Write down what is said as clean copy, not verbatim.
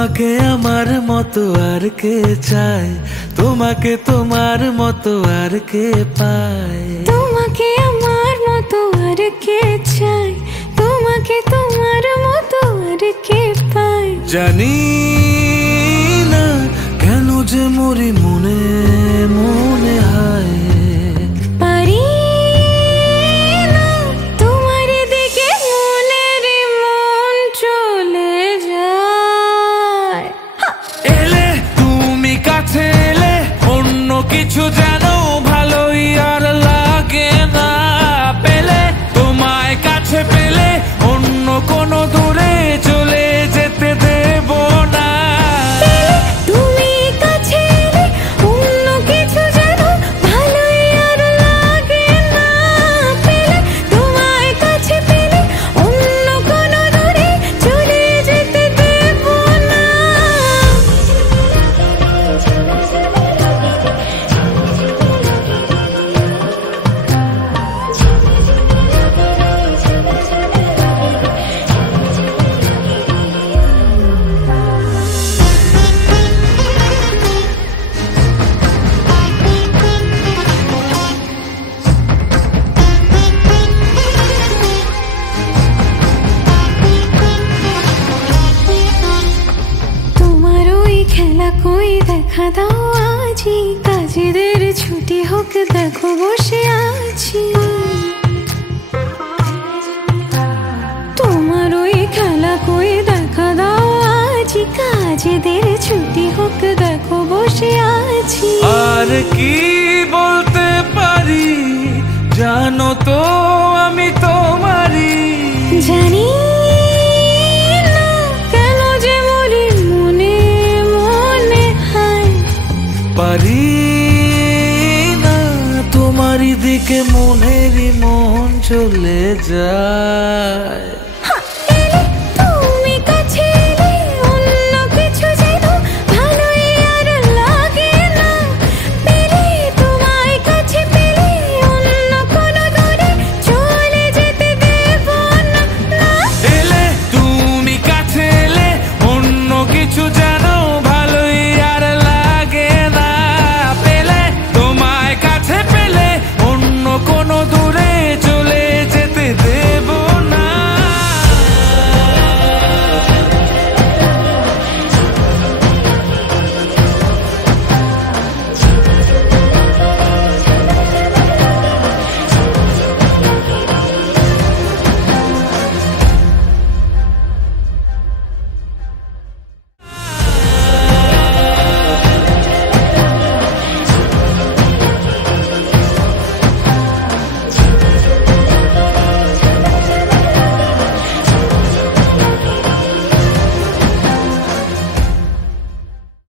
তোমাকে আমার মতো আর কে চায়, তোমাকে তোমার মতো আর কে পায়। তোমাকে আমার মতো আর কে চায়, তোমাকে তোমার মতো আর কে পায়। জানি না কেন যে মরি মনে মনে হায়, পারি না তোমার দিকে মনের মন চলে যায়। এলে তুমি কাছে এলে অন্য কিছু যেন ভালোই আর লাগে না। পেলে তোমায় কাছে পেলে অন্য কোনো দূরে চলে যেতে দেব না। তুমি কাছে এলে অন্য কিছু যেন ভালোই আর লাগে না। পেলে তোমায় কাছে পেলে অন্য কোনো দূরে চলে যেতে দেব না। তোমার ওই খেলা কই দেখা দাও আজি, কাজেদের ছুটি হোক দেখো বসে আছি। তোমার ওই খেলা কই দেখা দাও আজি, কাজেদের ছুটি হোক দেখো বসে আছি। আর কি বলতে পারি জানো তো আমি তোমারই। জানি না কেন যে মরি মনে মনে হায়, পারি না তোমারই দিকে মনেরই মন চলে যায়।